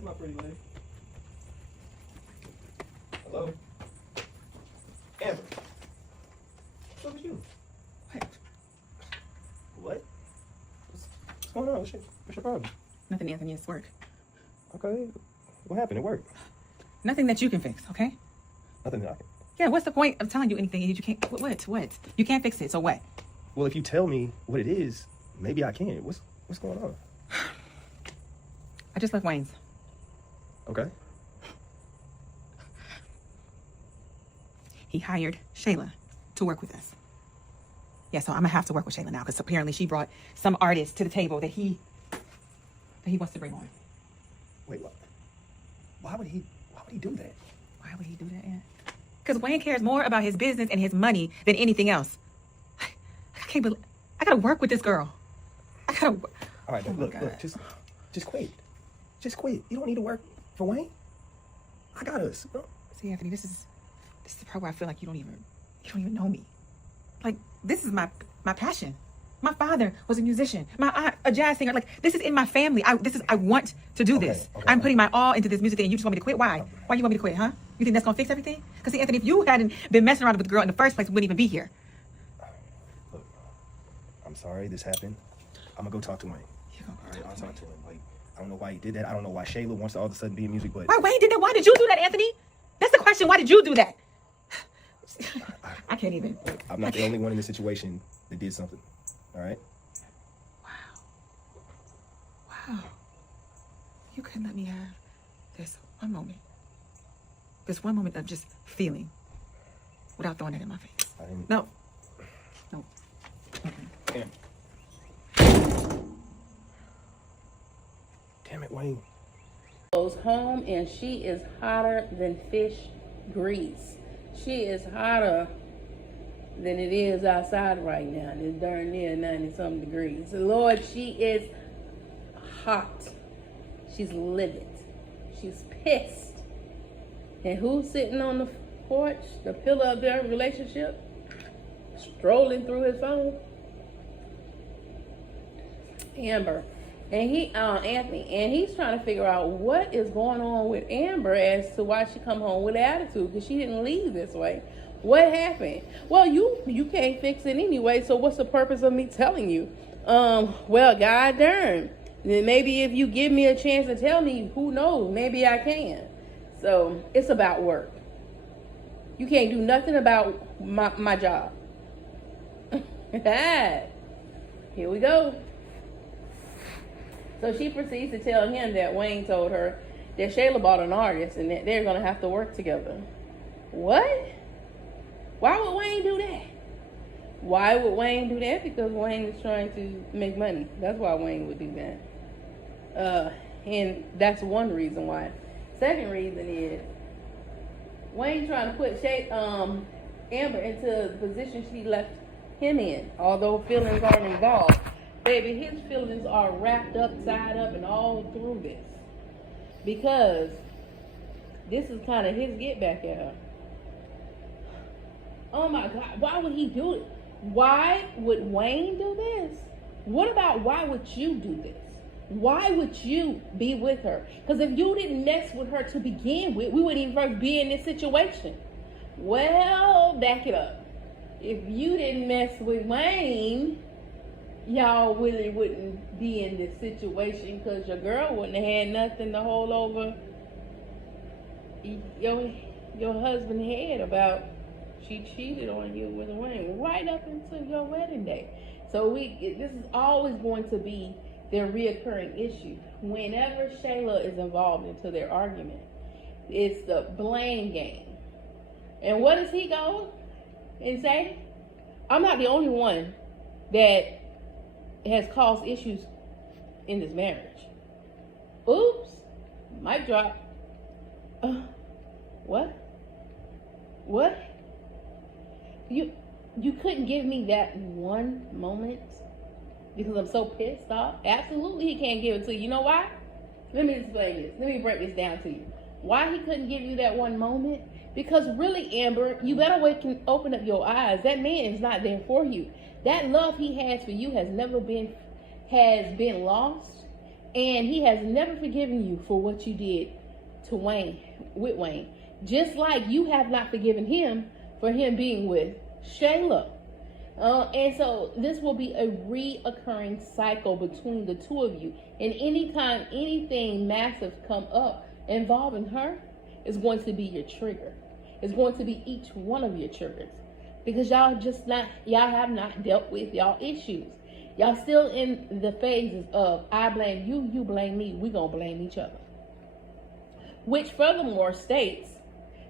That's my pretty lady. Hello? Amber. What's up with you? What? What? What's going on? What's your problem? Nothing, Anthony. It's work. Okay. What happened at work? Nothing that you can fix, okay? Nothing that I can. Yeah, what's the point of telling you anything you can't... What? You can't fix it, so what? Well, if you tell me what it is, maybe I can. What's going on? I just left Wayne's. Okay. He hired Shayla to work with us. Yeah, so I'm gonna have to work with Shayla now because apparently she brought some artist to the table that he wants to bring on. Wait, what? Why would he do that? Why would he do that, Aunt? Because Wayne cares more about his business and his money than anything else. I can't believe... I gotta work with this girl. All right, look, just quit. Just quit. You don't need to work for Wayne. I got us. See, Anthony, this is the part where I feel like you don't even know me. Like, this is my passion. My father was a musician. My aunt, a jazz singer. Like, this is in my family. I want to do this. Okay, I'm putting my all into this music thing, and you just want me to quit? Why? Why you want me to quit, huh? You think that's gonna fix everything? Because see, Anthony, if you hadn't been messing around with the girl in the first place, we wouldn't even be here. Look, I'm sorry this happened. I'm gonna go talk to Wayne. All right, I'll talk to him. Like, I don't know why he did that. I don't know why Shayla wants to all of a sudden be in music, but... Why Wayne did that? Why did you do that, Anthony? That's the question. Why did you do that? I can't even. I'm not the only one in this situation that did something. All right? Wow. You couldn't let me have this one moment. This one moment of just feeling without throwing it in my face. I didn't... No. Damn it, Wayne. Goes home and she is hotter than fish grease. She is hotter than it is outside right now. It's darn near 90-something degrees. Lord, she is hot. She's livid. She's pissed. And who's sitting on the porch, the pillar of their relationship, strolling through his phone? Amber. And Anthony, and he's trying to figure out what is going on with Amber as to why she come home with attitude, because she didn't leave this way. What happened? Well, you can't fix it anyway, so what's the purpose of me telling you? Well, god darn. Then maybe if you give me a chance to tell me, who knows, maybe I can. So it's about work. You can't do nothing about my job. Here we go. So she proceeds to tell him that Wayne told her that Shayla bought an artist and that they're going to have to work together. What? Why would Wayne do that? Why would Wayne do that? Because Wayne is trying to make money. That's why Wayne would do that. And that's one reason why. Second reason is Wayne trying to put Amber into the position she left him in, although feelings aren't involved. Baby, his feelings are wrapped up, tied up, and all through this. Because this is kind of his get back at her. Oh my God, why would he do it? Why would Wayne do this? What about why would you do this? Why would you be with her? Because if you didn't mess with her to begin with, we wouldn't even first be in this situation. Well, back it up. If you didn't mess with Wayne, y'all really wouldn't be in this situation, because your girl wouldn't have had nothing to hold over your husband's head about she cheated on you with Wayne right up until your wedding day. So this is always going to be their reoccurring issue. Whenever Shayla is involved into their argument, it's the blame game. And what does he go and say? I'm not the only one that has caused issues in this marriage. Oops. Mic drop. What? You couldn't give me that one moment because I'm so pissed off? Absolutely he can't give it to you. You know why? Let me explain this. Let me break this down to you. Why he couldn't give you that one moment? Because really, Amber, you better open up your eyes. That man is not there for you. That love he has for you has been lost, And he has never forgiven you for what you did to Wayne, with Wayne. Just like you have not forgiven him for him being with Shayla. And so this will be a reoccurring cycle between the two of you. And anytime anything massive come up involving her, is going to be your trigger. It's going to be each one of your triggers. Because y'all have not dealt with y'all issues. Y'all still in the phases of I blame you, you blame me, we gonna blame each other. Which furthermore states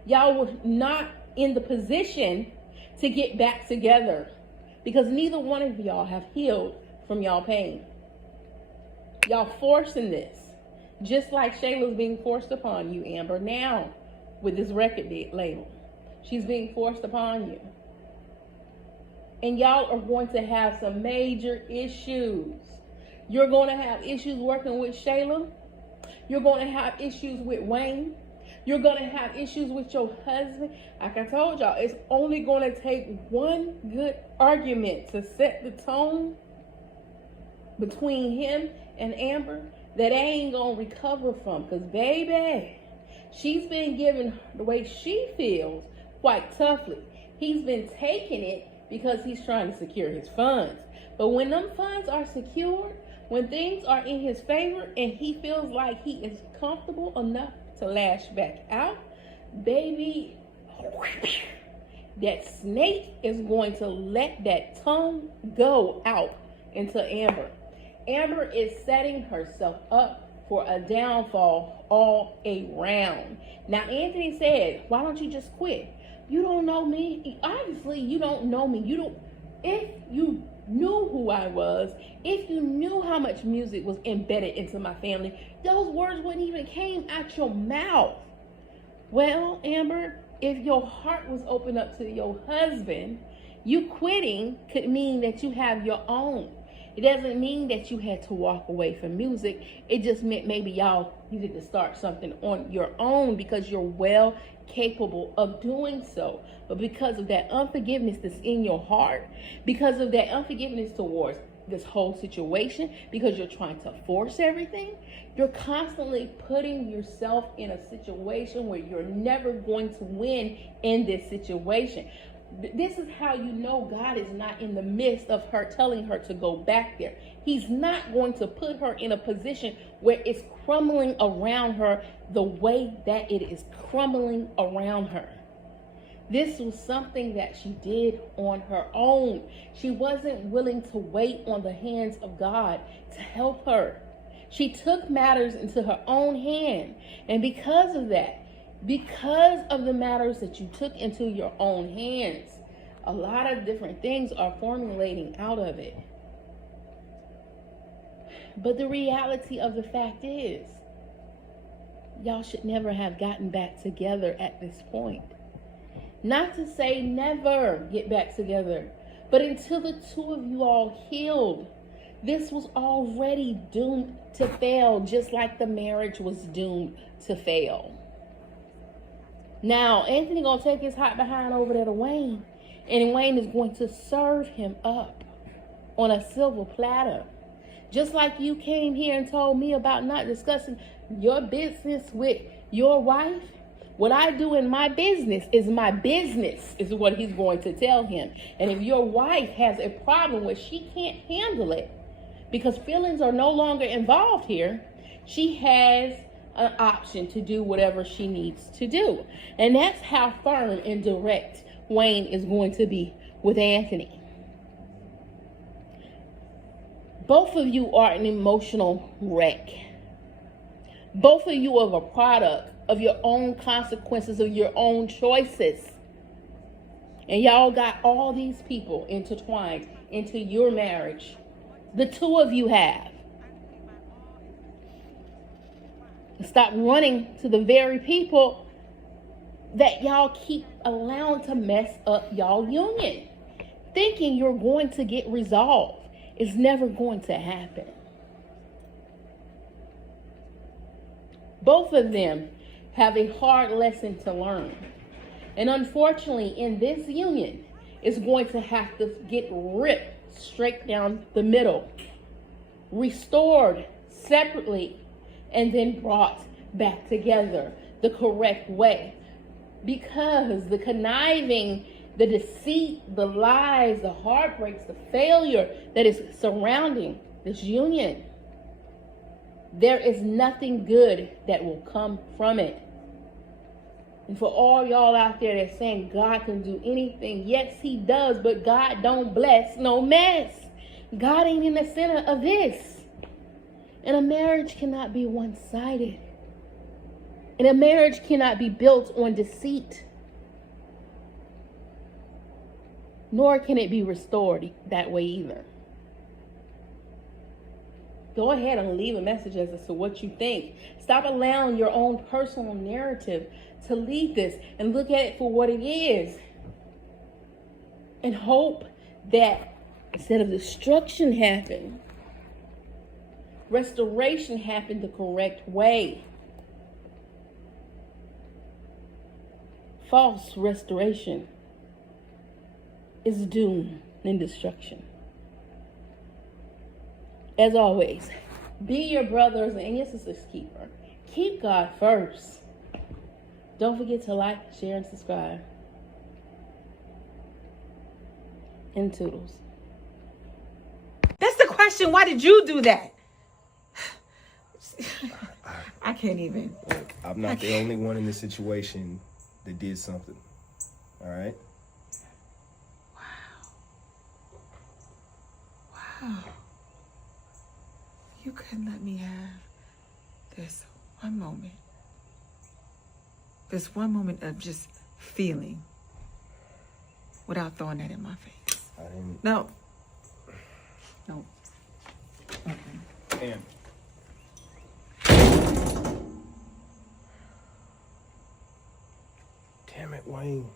y'all were not in the position to get back together because neither one of y'all have healed from y'all pain. Y'all forcing this, just like Shayla's being forced upon you, Amber, now with this record label. She's being forced upon you. And y'all are going to have some major issues. You're going to have issues working with Shayla. You're going to have issues with Wayne. You're going to have issues with your husband. Like I told y'all, it's only going to take one good argument to set the tone between him and Amber that ain't going to recover from. Because, baby, she's been given the way she feels quite toughly. He's been taking it because he's trying to secure his funds. But when them funds are secured, when things are in his favor and he feels like he is comfortable enough to lash back out, baby, that snake is going to let that tongue go out into Amber. Amber is setting herself up for a downfall all around. Now, Anthony said, why don't you just quit? You don't know me. Obviously, you don't know me. If you knew who I was, if you knew how much music was embedded into my family, those words wouldn't even came out your mouth. Well, Amber, if your heart was open up to your husband, you quitting could mean that you have your own. It doesn't mean that you had to walk away from music. It just meant maybe y'all needed to start something on your own because you're well capable of doing so. But because of that unforgiveness that's in your heart, because of that unforgiveness towards this whole situation, because you're trying to force everything, you're constantly putting yourself in a situation where you're never going to win in this situation. This is how you know God is not in the midst of her telling her to go back there. He's not going to put her in a position where it's crumbling around her the way that it is crumbling around her. This was something that she did on her own. She wasn't willing to wait on the hands of God to help her. She took matters into her own hand. And because of that, because of the matters that you took into your own hands, a lot of different things are formulating out of it. But the reality of the fact is, y'all should never have gotten back together at this point. Not to say never get back together, but until the two of you all healed. This was already doomed to fail, just like the marriage was doomed to fail. Now, Anthony gonna take his hot behind over there to Wayne, and Wayne is going to serve him up on a silver platter. Just like you came here and told me about not discussing your business with your wife, what I do in my business, is what he's going to tell him. And if your wife has a problem where she can't handle it because feelings are no longer involved here, she has an option to do whatever she needs to do. And that's how firm and direct Wayne is going to be with Anthony. Both of you are an emotional wreck. Both of you are a product of your own consequences, of your own choices. And y'all got all these people intertwined into your marriage. The two of you have. Stop running to the very people that y'all keep allowing to mess up y'all union. Thinking you're going to get resolved is never going to happen. Both of them have a hard lesson to learn. And unfortunately, in this union, it's going to have to get ripped straight down the middle. Restored separately and then brought back together the correct way. Because the conniving, the deceit, the lies, the heartbreaks, the failure that is surrounding this union, there is nothing good that will come from it. And for all y'all out there that's saying God can do anything, yes, he does, but God don't bless no mess. God ain't in the center of this. And a marriage cannot be one-sided. And a marriage cannot be built on deceit. Nor can it be restored that way either. Go ahead and leave a message as to what you think. Stop allowing your own personal narrative to lead this and look at it for what it is. And hope that instead of destruction happen, restoration happen the correct way. False restoration is doom and destruction. As always, be your brothers and your sisters' keeper. Keep God first. Don't forget to like, share, and subscribe. And toodles. That's the question. Why did you do that? I can't even. Look, I'm not the only one in this situation that did something. All right? Wow. You couldn't let me have this one moment. This one moment of just feeling without throwing that in my face. I didn't. No. No. Damn. Damn it, Wayne.